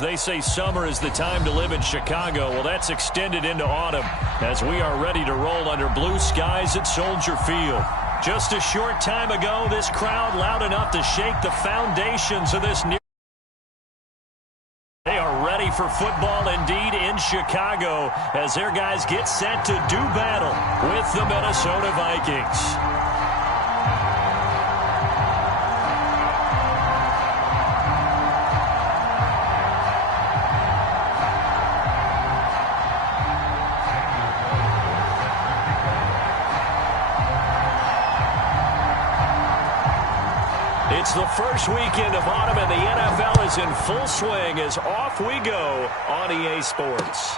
They say summer is the time to live in Chicago. Well, that's extended into autumn as we are ready to roll under blue skies at Soldier Field. Just a short time ago, this crowd loud enough to shake the foundations of this. They are ready for football indeed in Chicago as their guys get set to do battle with the Minnesota Vikings. It's the first weekend of autumn, and the NFL is in full swing as off we go on EA Sports.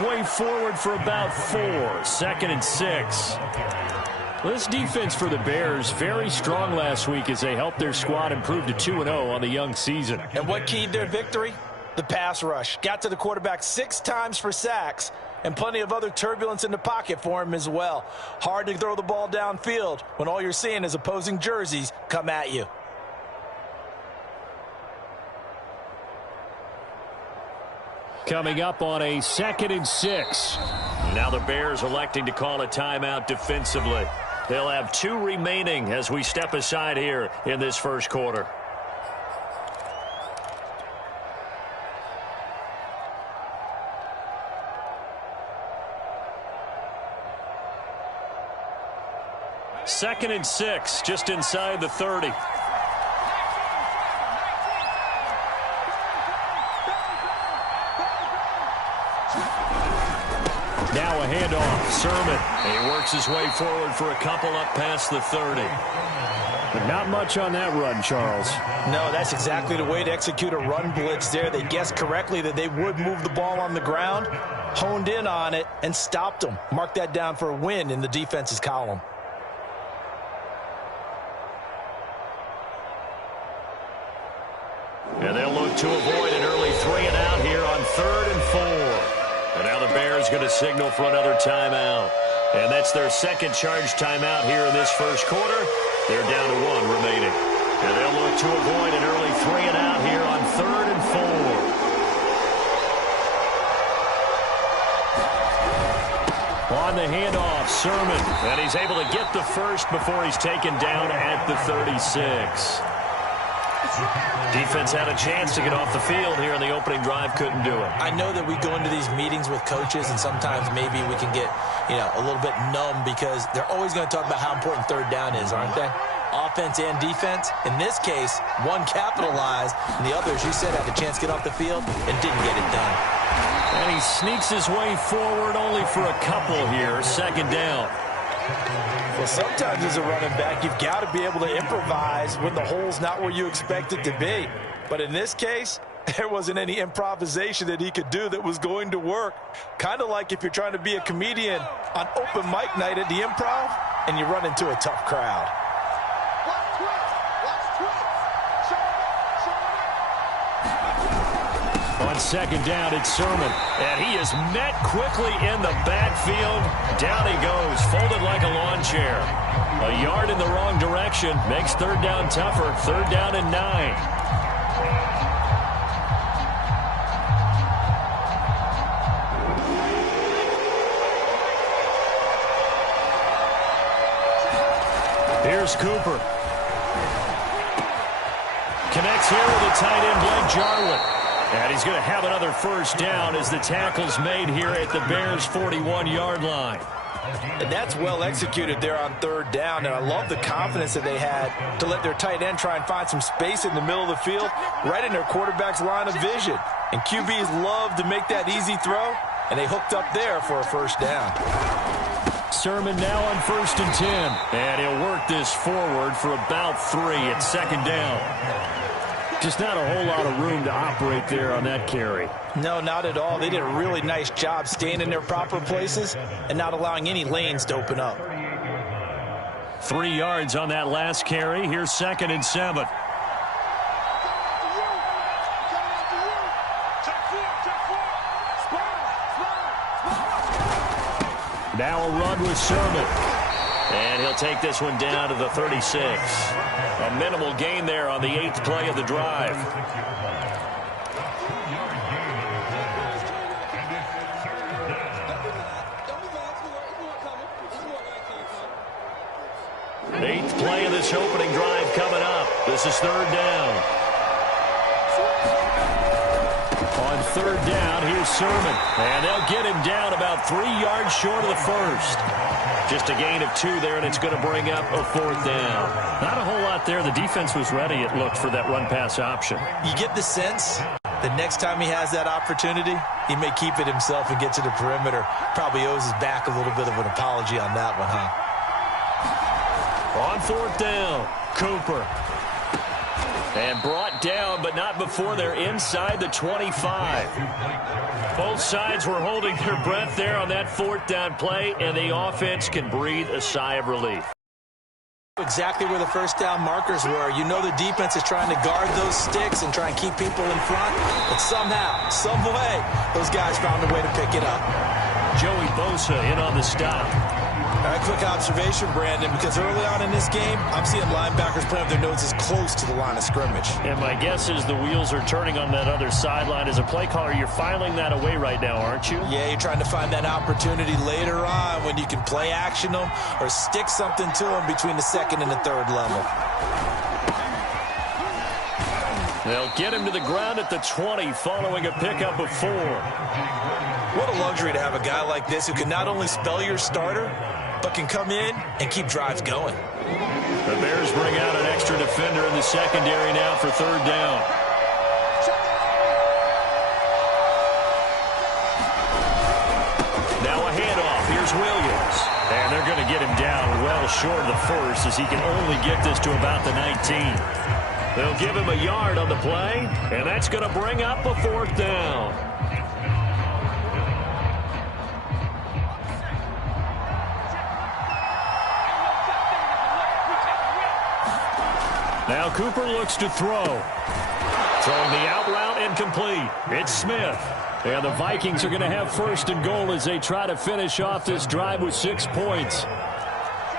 Way forward for about 4, 2nd and 6. This defense for the Bears, very strong last week as they helped their squad improve to 2-0 on the young season. And what keyed their victory? The pass rush. Got to the quarterback 6 times for sacks, and plenty of other turbulence in the pocket for him as well. Hard to throw the ball downfield when all you're seeing is opposing jerseys come at you. Coming up on a 2nd and 6. Now the Bears electing to call a timeout defensively. They'll have 2 remaining as we step aside here in this first quarter. Second and 6, just inside the 30. Now a handoff. Sermon. And he works his way forward for a couple up past the 30. But not much on that run, Charles. No, that's exactly the way to execute a run blitz there. They guessed correctly that they would move the ball on the ground, honed in on it, and stopped them. Mark that down for a win in the defense's column. And they'll look to avoid an early 3 and out here on 3rd and 4. And now the Bears going to signal for another timeout. And that's their second charge timeout here in this first quarter. They're down to 1 remaining. And they'll look to avoid an early 3 and out here on 3rd and 4. On the handoff, Sermon. And he's able to get the first before he's taken down at the 36. Defense had a chance to get off the field here in the opening drive, couldn't do it. I know that we go into these meetings with coaches, and sometimes maybe we can get, a little bit numb because they're always going to talk about how important 3rd down is, aren't they? Offense and defense. In this case, one capitalized, and the other, as you said, had a chance to get off the field and didn't get it done. And he sneaks his way forward only for a couple here, 2nd down. Well, sometimes as a running back, you've got to be able to improvise when the hole's not where you expect it to be. But in this case, there wasn't any improvisation that he could do that was going to work. Kind of like if you're trying to be a comedian on open mic night at the Improv and you run into a tough crowd. On 2nd down, it's Sermon. And he is met quickly in the backfield. Down he goes, folded like a lawn chair. A yard in the wrong direction makes 3rd down tougher. 3rd down and 9. Here's Cooper. Connects here with a tight end, Blake Jarwin. And he's going to have another 1st down as the tackle's made here at the Bears' 41-yard line. And that's well executed there on third down. And I love the confidence that they had to let their tight end try and find some space in the middle of the field, right in their quarterback's line of vision. And QBs love to make that easy throw, and they hooked up there for a first down. Sermon now on 1st and 10. And he'll work this forward for about 3 at second down. Just not a whole lot of room to operate there on that carry. No, not at all. They did a really nice job staying in their proper places and not allowing any lanes to open up. 3 yards on that last carry. Here's 2nd and 7. Now a run with Sermon. And he'll take this one down to the 36. A minimal gain there on the 8th play of the drive. Eighth play of this opening drive coming up. This is 3rd down. On 3rd down, here's Sermon. And they'll get him down about 3 yards short of the first. Just a gain of 2 there, and it's going to bring up a 4th down. Not a whole lot there. The defense was ready, it looked, for that run-pass option. You get the sense that next time he has that opportunity, he may keep it himself and get to the perimeter. Probably owes his back a little bit of an apology on that one, huh? On 4th down, Cooper. And brought down, but not before they're inside the 25. Both sides were holding their breath there on that 4th down play, and the offense can breathe a sigh of relief. Exactly where the first down markers were. You know the defense is trying to guard those sticks and try and keep people in front, but somehow, some way, those guys found a way to pick it up. Joey Bosa in on the stop. All right, quick observation, Brandon, because early on in this game, I'm seeing linebackers playing with their noses close to the line of scrimmage. And my guess is the wheels are turning on that other sideline. As a play caller, you're filing that away right now, aren't you? Yeah, you're trying to find that opportunity later on when you can play action them or stick something to them between the 2nd and the 3rd level. They'll get him to the ground at the 20 following a pickup of 4. What a luxury to have a guy like this who can not only spell your starter, but can come in and keep drives going. The Bears bring out an extra defender in the secondary now for 3rd down. Now a handoff. Here's Williams. And they're going to get him down well short of the first as he can only get this to about the 19. They'll give him a yard on the play, and that's going to bring up a 4th down. Now Cooper looks to throw. Throwing the out route incomplete. It's Smith. And the Vikings are going to have 1st and goal as they try to finish off this drive with 6 points.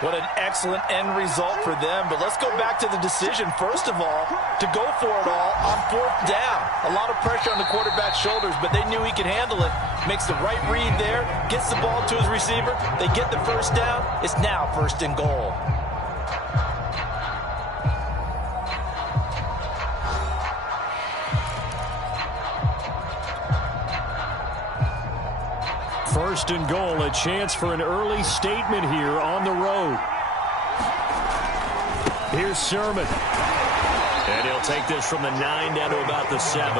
What an excellent end result for them. But let's go back to the decision, first of all, to go for it all on 4th down. A lot of pressure on the quarterback's shoulders, but they knew he could handle it. Makes the right read there, gets the ball to his receiver. They get the first down. It's now 1st and goal. First and goal, a chance for an early statement here on the road. Here's Sermon. And he'll take this from the 9 down to about the 7.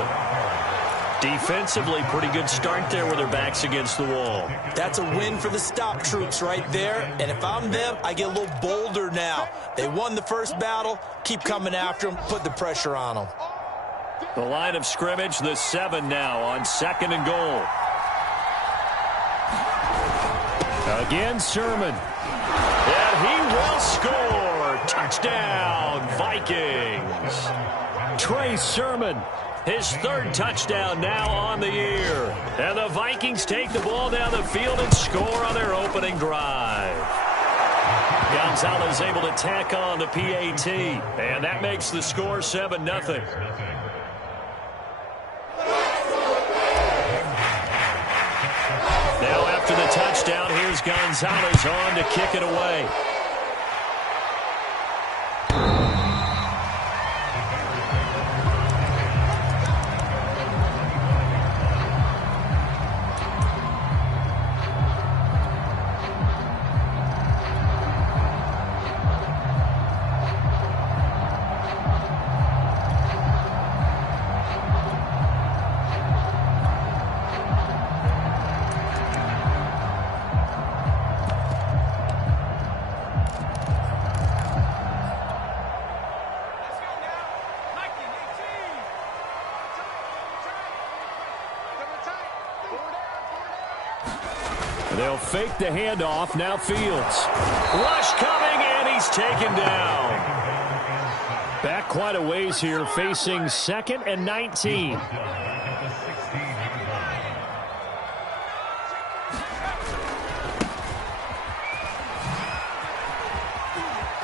Defensively, pretty good start there with their backs against the wall. That's a win for the stop troops right there. And if I'm them, I get a little bolder now. They won the first battle. Keep coming after them. Put the pressure on them. The line of scrimmage, the 7 now on 2nd and goal. Again, Sermon. And he will score. Touchdown, Vikings. Trey Sermon, his 3rd touchdown now on the year. And the Vikings take the ball down the field and score on their opening drive. Gonzalez able to tack on the PAT. And that makes the score 7-0. Now after the touchdown, here's Gonzalez on to kick it away. fake the handoff. Now Fields. Rush coming, and he's taken down. Back quite a ways here, facing 2nd and 19.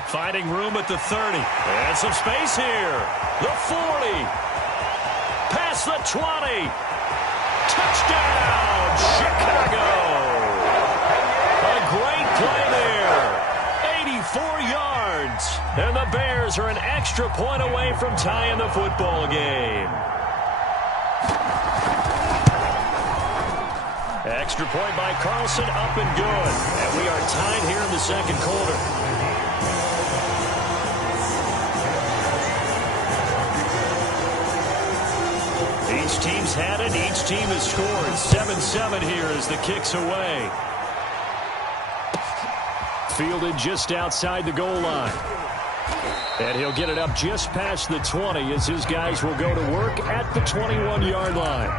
Finding room at the 30. And some space here. The 40. Past the 20. Touchdown, Chicago. A great play there. 84 yards. And the Bears are an extra point away from tying the football game. Extra point by Carlson, up and good. And we are tied here in the second quarter. Each team's had it. Each team has scored. 7-7 here as the kick's away. Fielded just outside the goal line. And he'll get it up just past the 20 as his guys will go to work at the 21-yard line.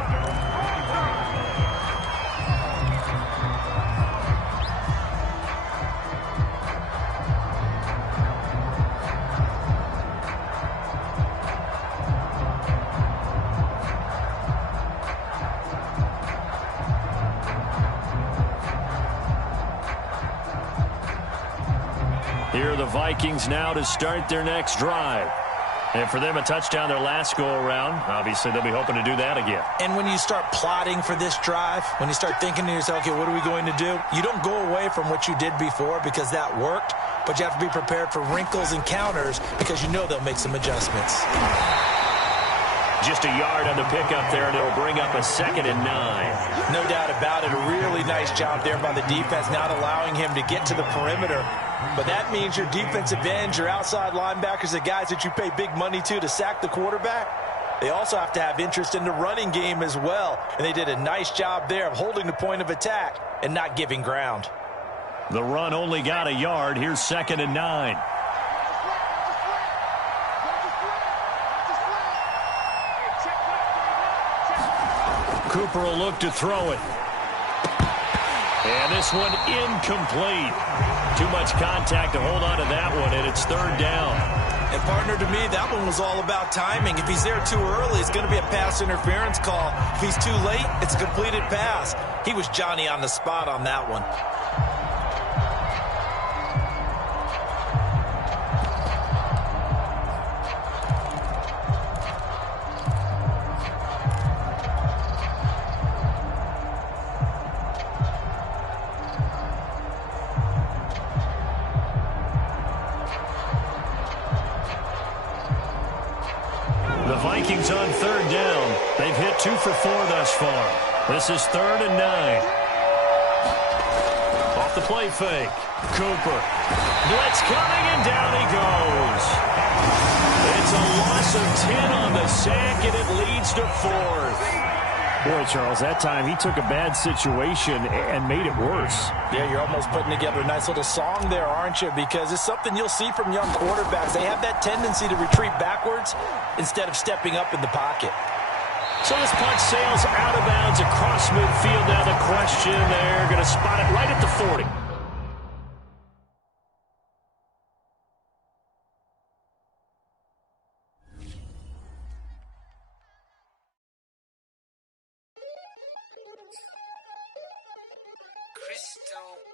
Here are the Vikings now to start their next drive. And for them, a touchdown their last go-around. Obviously, they'll be hoping to do that again. And when you start plotting for this drive, when you start thinking to yourself, okay, what are we going to do? You don't go away from what you did before because that worked, but you have to be prepared for wrinkles and counters because you know they'll make some adjustments. Just a yard on the pickup there, and it'll bring up a 2nd and 9. No doubt about it. A really nice job there by the defense, not allowing him to get to the perimeter. But that means your defensive ends, your outside linebackers, the guys that you pay big money to sack the quarterback, they also have to have interest in the running game as well. And they did a nice job there of holding the point of attack and not giving ground. The run only got a yard. Here's 2nd and 9. Cooper will look to throw it. And this one incomplete. Too much contact to hold on to that one, and it's 3rd down. And, partner, to me, that one was all about timing. If he's there too early, it's going to be a pass interference call. If he's too late, it's a completed pass. He was Johnny on the spot on that one. Vikings on 3rd down. They've hit 2 for 4 thus far. This is 3rd and 9. Off the play fake. Cooper. Blitz coming, and down he goes. It's a loss of 10 on the sack, and it leads to 4th. Boy, Charles, that time he took a bad situation and made it worse. Yeah, you're almost putting together a nice little song there, aren't you? Because it's something you'll see from young quarterbacks. They have that tendency to retreat backwards instead of stepping up in the pocket. So this punt sails out of bounds across midfield. Now the question, they're going to spot it right at the 40. Crystal